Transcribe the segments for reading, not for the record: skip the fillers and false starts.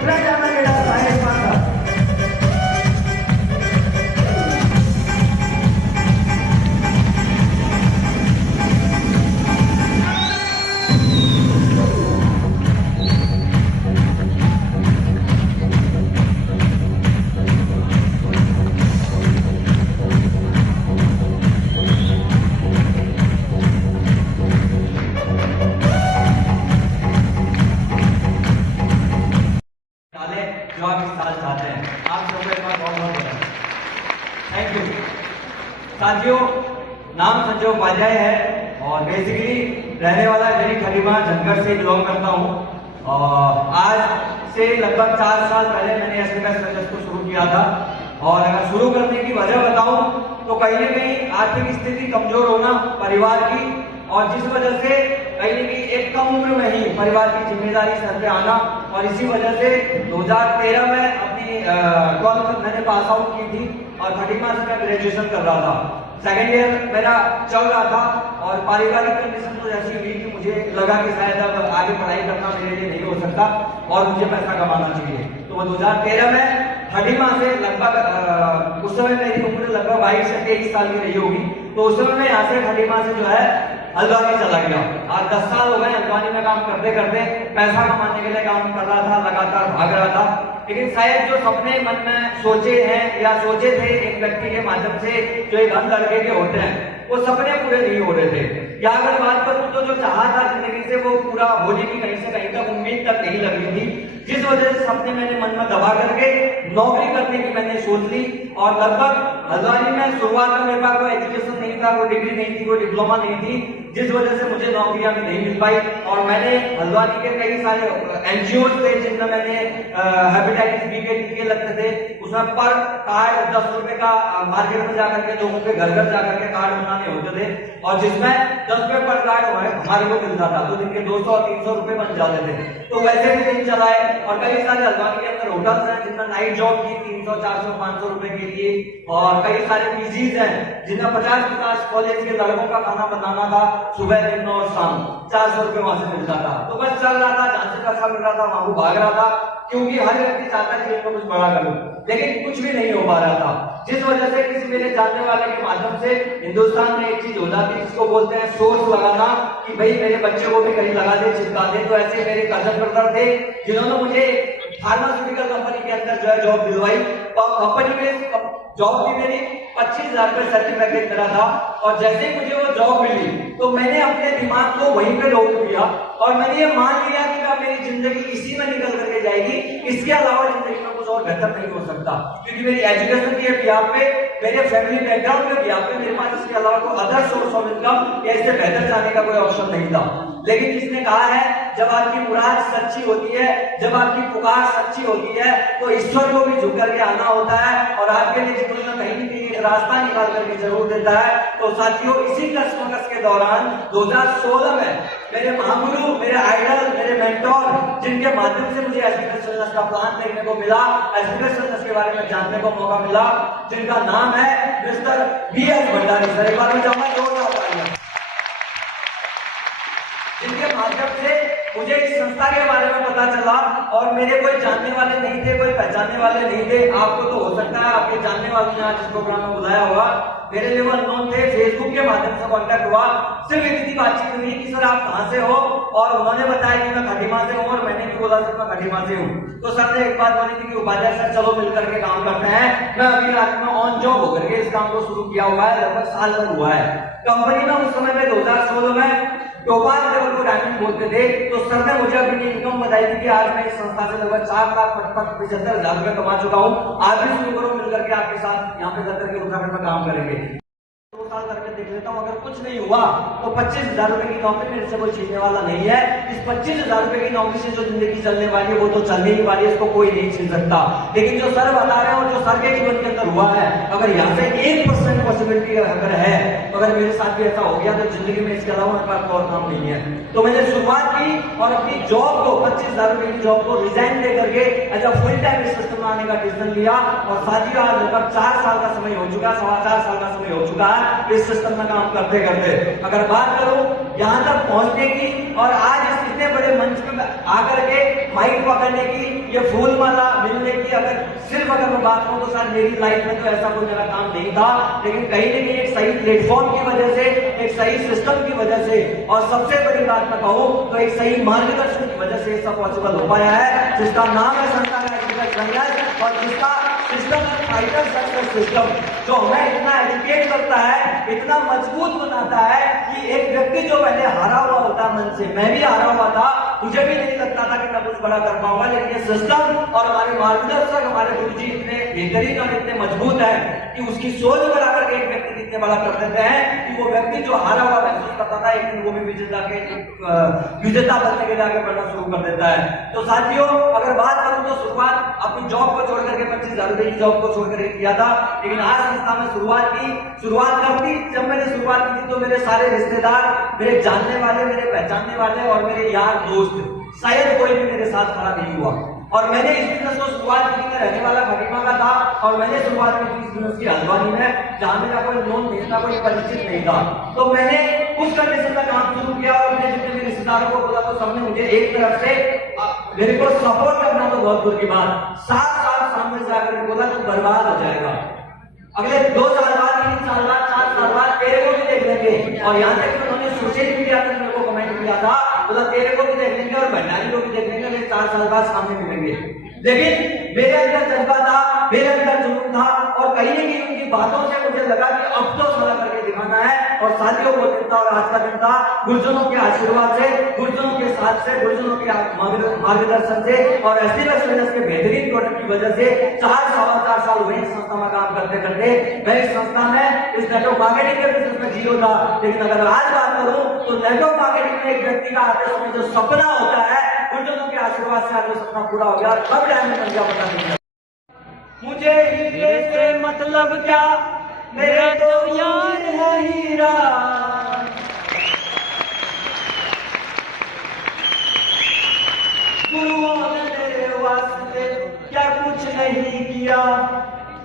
कुठल्या जाना गेला साहेब माझा जो आप इस साल चाहते हैं। आप सबको एक बार बहुत बहुत बधाई। थैंक यू साथियों। नाम संजय उपाध्याय है और बेसिकली रहने वाला मेरी खलीमा झंकर से बिलोंग करता हूँ। और आज से लगभग 4 साल पहले मैंने एसएमएस सर्विस को शुरू किया था। और अगर शुरू करने की वजह बताऊं तो कहीं ना कहीं आर्थिक स्थिति कमजोर होना परिवार की, और जिस वजह से कहीं ना कहीं एक कम उम्र में ही परिवार की जिम्मेदारी सर पे आना, और इसी वजह से 2013 में अपनी 12th मैंने पास आउट की थी और खटीमा से मैं ग्रेजुएशन कर रहा था। सेकेंड ईयर मेरा चल रहा था और पारिवारिक कंडीशन तो ऐसी हुई कि मुझे लगा कि शायद अब आगे पढ़ाई करना मेरे लिए नहीं हो सकता और मुझे पैसा कमाना चाहिए। तो 2013 में खटीमा से लगभग उस समय मेरी उम्र लगभग 22 से 23 साल की रही होगी। तो उस समय मैं यहाँ से खटीमा से जो है हल्द्वानी चला गया। आज 10 साल हो गए हल्द्वानी में काम करते करते। पैसा कमाने के लिए काम कर रहा था, लगातार भाग रहा था, लेकिन शायद जो सपने मन में सोचे हैं या सोचे थे एक व्यक्ति के माध्यम से जो एक हम लड़के के होते हैं, वो सपने पूरे नहीं हो रहे थे। या अगर बात करूं तो जो चाहा था जिंदगी से वो पूरा होने की कहीं से कहीं तक उम्मीद तक नहीं लग रही थी, जिस वजह से सपने मैंने मन में दबा करके नौकरी करने की मैंने सोच ली। और लगभग हल्द्वानी में शुरुआत में मेरे पास कोई एजुकेशन नहीं था, कोई डिग्री नहीं थी, कोई डिप्लोमा नहीं थी, जिस वजह से मुझे नौकरियां भी नहीं मिल पाई। और मैंने हल्द्वानी के कई सारे एनजीओ थे जिनमें मैंने हेपेटाइटिस बी के टीके लगते थे, उसमें पर कार्ड 10 रुपए का मार्केट में जाकर के लोगों के घर घर जाकर के कार्ड बनाने होते थे, और जिसमें 10 रुपए पर कार्ड हमारे को मिलता था, तो जिनके 200 और 300 रुपए बन जाते थे। तो वैसे भी दिन चलाए। और कई सारे हल्द्वानी के अंदर होटल्स हैं जिनमें नाइट जॉब की 300, 400, 500 रुपए के लिए, और कई सारे पीजीज हैं जिनमें 50-50 कॉलेज के लड़कों का खाना बनाना था, सुबह दिन और शाम 400 रुपए वहां से मिलता था। तो बस चल रहा था, जहां से पैसा मिल रहा था वहां को भाग रहा था, क्योंकि हर व्यक्ति चाहता है कि कुछ बड़ा करूं, लेकिन कुछ भी नहीं हो पा रहा था। जिस वजह से किसी मेरे जानने वाले के माध्यम से हिंदुस्तान में एक चीज हो जाती है जिसको बोलते हैं सोर्स लगाना, कि भाई मेरे बच्चे को भी कहीं लगा दे, चिपका दे। तो ऐसे मेरे कजन ब्रदर थे जिन्होंने मुझे फार्मास्यूटिकल कंपनी के अंदर जो है जॉब दिलवाई। कंपनी में जॉब थी मेरी, 25,000 रुपए सर्टिफिकेट मिला था। और जैसे ही मुझे वो जॉब मिली तो मैंने अपने दिमाग को वहीं पे रोक दिया और मैंने ये मान लिया कि मेरी जिंदगी इसी में निकल करके जाएगी, इसके अलावा जिंदगी में कुछ और बेहतर नहीं हो सकता। क्योंकि मेरी एजुकेशन के बिहाफ पे, मेरे फैमिली बैकग्राउंड के बिहाफ पे मेरे पास इसके अलावा कोई अदर सोर्स ऑफ इनकम या इससे बेहतर जाने का कोई ऑप्शन नहीं था। लेकिन जिसने कहा है जब आपकी मुराद सच्ची होती है, जब आपकी पुकार सच्ची होती है, तो ईश्वर को भी झुक करके आना होता है और आपके लिए जीवन में कहीं भी एक रास्ता निकाल करके जरूर देता है। तो साथियों, इसी कस्मकस के दौरान 2016 में मेरे महागुरु, मेरे आइडल, मेरे मेंटोर, जिनके माध्यम से मुझे एसपीएस वेलनेस का प्लान देखने को मिला, एसपीएस वेलनेस के बारे में जानने को मौका मिला, जिनका नाम है मिस्टर बीएस भंडारी सर। एक बार में जाऊंगा जोरदार तालियां। जिनके माध्यम से मुझे इस संस्था के बारे में पता चला और मेरे कोई जानने वाले नहीं थे, कोई पहचानने वाले नहीं थे। आपको तो हो सकता है आपके जानने वाले ने आज इस प्रोग्राम में बुलाया होगा, मेरे लिए वो अननोन थे। फेसबुक के माध्यम से कांटेक्ट हुआ, सिर्फ इतनी बातचीत हुई कि सर आप कहां से हो, और उन्होंने बताया कि मैं खटीमा से हूं, और मैंने भी बोला सर मैं खटीमा से हूं। तो सर ने एक बात बोली थी कि उपाध्याय सर चलो मिलकर के काम करते हैं। मैं अभी रात में ऑन जॉब होकर के इस काम को शुरू किया हुआ है, लगभग साल भर हुआ है। कंपनी में उस समय में 2016 में टोपाज लेवल को डायमंड बोलते थे। तो सर ने मुझे अपनी इनकम बताई थी कि आज मैं इस संस्था से लगभग 4,75,000 रुपए कमा चुका हूँ। आज भी शुरू करो मिलकर के आपके साथ यहाँ पे जाकर के उत्तराखंड में काम करेंगे। 2 साल करके देख लेता हूँ, अगर कुछ नहीं हुआ तो 25,000 रुपए की नौकरी मेरे से कोई छीनने वाला नहीं है। इस 25,000 रुपए की नौकरी से जो जिंदगी चलने वाली है वो तो चलने ही वाली है, इसको कोई नहीं छीन सकता। लेकिन जो सर बता रहे हैं और जो सर के जीवन के अंदर हुआ है, अगर यहाँ से 1% पॉसिबिलिटी अगर है, तो अगर मेरे साथ भी ऐसा हो गया तो जिंदगी में इसके अलावा मेरे पास और काम नहीं है। तो मैंने शुरुआत की और अपनी जॉब को 25,000 रुपए की जॉब को रिजाइन दे करके एज अ फुल टाइम इस सिस्टम में आने का डिसीजन लिया। और साथियों, आज लगभग 4 साल का समय हो चुका है, 4.25 साल का समय हो चुका है इस सिस्टम में काम करते करते। अगर बात करूं यहाँ तक पहुंचने की और आज इस इतने बड़े मंच पे आकर के माइक पकड़ने की, ये फूल माला मिलने की अगर मैं बात करूं तो सर मेरी लाइफ में तो ऐसा कोई मेरा काम नहीं था, लेकिन कहीं ना कहीं एक सही प्लेटफॉर्म की वजह से, एक सही सिस्टम की वजह से, और सबसे बड़ी बात मैं कहूं तो एक सही मार्गदर्शन की वजह से सब पॉसिबल हो पाया है, जिसका नाम है संस्थान संघर्ष, और जिसका सिस्टम फाइटर सक्सेस सिस्टम, जो हमें इतना एजुकेट करता है, इतना मजबूत बनाता है कि एक व्यक्ति जो पहले हारा हुआ होता मन से, मैं भी हारा हुआ था, मुझे भी नहीं लगता था कि मैं कुछ बड़ा कर पाऊंगा, लेकिन ये सिस्टम और हमारे मार्गदर्शक हमारे गुरुजी इतने बेहतरीन और इतने मजबूत है कि उसकी सोच बनाकर के एक व्यक्ति इतने बड़ा कर देते हैं कि वो व्यक्ति जो हारा हुआ महसूस करता था, एक दिन वो भी विजेता बनने के लिए आगे बढ़ना शुरू कर देता है। तो साथियों, अगर बात करूं तो शुरुआत अपनी जॉब को छोड़ करके 25,000 रुपए की जॉब को छोड़ करके किया था, लेकिन आज संस्था में शुरुआत करती जब मैंने शुरुआत की थी तो मेरे सारे रिश्तेदार, मेरे जानने वाले, मेरे पहचानने वाले और मेरे यार दोस्त, शायद कोई भी मेरे साथ खड़ा नहीं हुआ। और मैंने इस बिजनेस को शुरुआत की, मैं रहने वाला खटीमा का था, और मैंने शुरुआत की थी इस बिजनेस की हल्द्वानी में, जहां मेरा कोई लोन नहीं था, कोई परिचित नहीं था। तो मैंने उस कंडीशन में काम शुरू किया और अपने जितने रिश्तेदारों को बोला तो सबने मुझे एक तरफ से मेरे को सपोर्ट करना तो बहुत दूर की बात, 7 साल सामने से आकर बोला तो बर्बाद हो जाएगा, अगले 2 साल बाद, 3 साल बाद, 4 साल बाद तेरे को भी देख लेंगे। और यहाँ तक कि उन्होंने सोशल मीडिया पर मेरे को कमेंट किया था, बोला तेरे को भी देख लेंगे और भंडारी को भी देख लेंगे, लेकिन 4 साल बाद सामने मिलेंगे। लेकिन मेरे अंदर जज्बा था, मेरे अंदर जुनून था, और कहीं ना कहीं उनकी बातों से मुझे लगा कि अब तो खड़ा करके दिखाना है। और साथियों को दिन था और आज का दिन था, गुरुजनों के आशीर्वाद से, गुरुजनों के साथ से, गुरुजनों के मार्गदर्शन से और एसडीएस के बेहतरीन प्रोडक्ट की वजह से 4 साल हुए इस संस्था में काम करते करते। मैं इस संस्था में इस नेटवर्क मार्केटिंग के बिजनेस में जीरो था, लेकिन अगर आज बात करूं तो नेटवर्क मार्केटिंग में एक व्यक्ति का आते समय जो सपना होता है, गुरुजनों के आशीर्वाद से आज सपना पूरा हो गया। कब टाइम बन गया पता नहीं। मुझे हीरे से मतलब क्या, मेरे तो यार है हीरा, गुरुओं ने मेरे वास्ते क्या कुछ नहीं किया,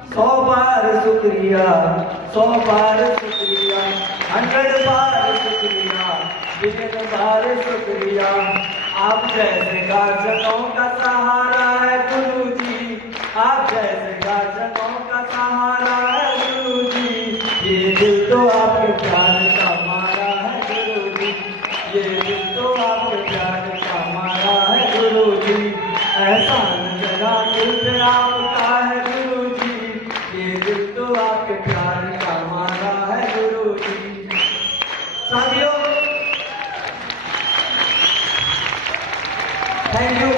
100 बार शुक्रिया, 100 बार शुक्रिया, 100 बार शुक्रिया, 1 बार शुक्रिया। आप जैसे गार्जियनों का सहारा है गुरुजी, आप जैसे गार्जियनों का सहारा है गुरुजी, ये दिल तो आपके प्यार का मारा है गुरुजी, ये दिल तो आपके प्यार का मारा है गुरुजी, एहसान जरा दिल पे आपका है गुरुजी, ये दिल तो आपके प्यार का मारा है गुरुजी। साथियों, थैंक यू।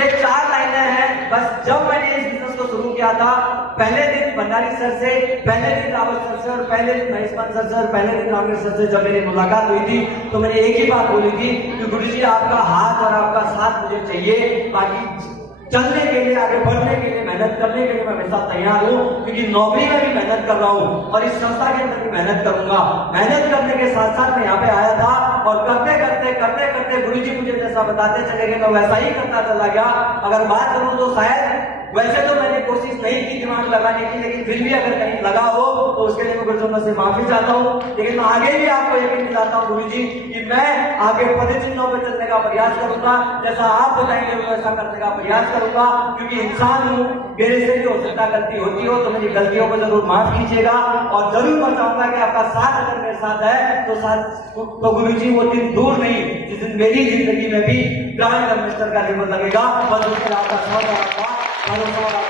ये 4 लाइनें हैं बस। जब मैंने इस बिजनेस को शुरू किया था, पहले दिन भंडारी सर से, पहले दिन रावत सर से, और पहले दिन महेशपाल सर से, और पहले दिन रामेश सर से जब मेरी मुलाकात हुई थी तो मैंने एक ही बात बोली थी कि गुरुजी आपका हाथ और आपका साथ मुझे चाहिए, बाकी चलने के लिए, आगे बढ़ने के लिए, मेहनत करने के लिए मैं हमेशा तैयार हूँ, क्योंकि नौकरी में भी मेहनत कर रहा हूँ और इस संस्था के अंदर भी मेहनत करूंगा। मेहनत करने के साथ साथ मैं यहाँ पे आया था और करते करते गुरुजी मुझे जैसा बताते चले गए मैं वैसा ही करता चला गया। अगर बात करूं तो शायद वैसे तो मैंने कोशिश नहीं की दिमाग लगाने की, लेकिन फिर भी अगर कहीं लगा हो तो उसके लिए मैं गुरुजनों से माफी चाहता हूँ। लेकिन मैं आगे भी आपको यकीन दिलाता हूँ गुरुजी कि मैं आगे पद चिन्हों पर चलने का प्रयास करूंगा, जैसा आप बताएंगे वैसा करने का प्रयास करूंगा, क्योंकि इंसान हूँ, मेरे से भी हो सकता गलती होती हो तो मेरी गलतियों को जरूर माफ कीजिएगा। और जरूर मैं चाहूंगा कि आपका साथ अगर मेरे साथ है तो गुरुजी वो दिन दूर नहीं जिस दिन मेरी जिंदगी में भी ग्रामीण मिनिस्टर का लेवल लगेगा, बस उसके आपका बहुत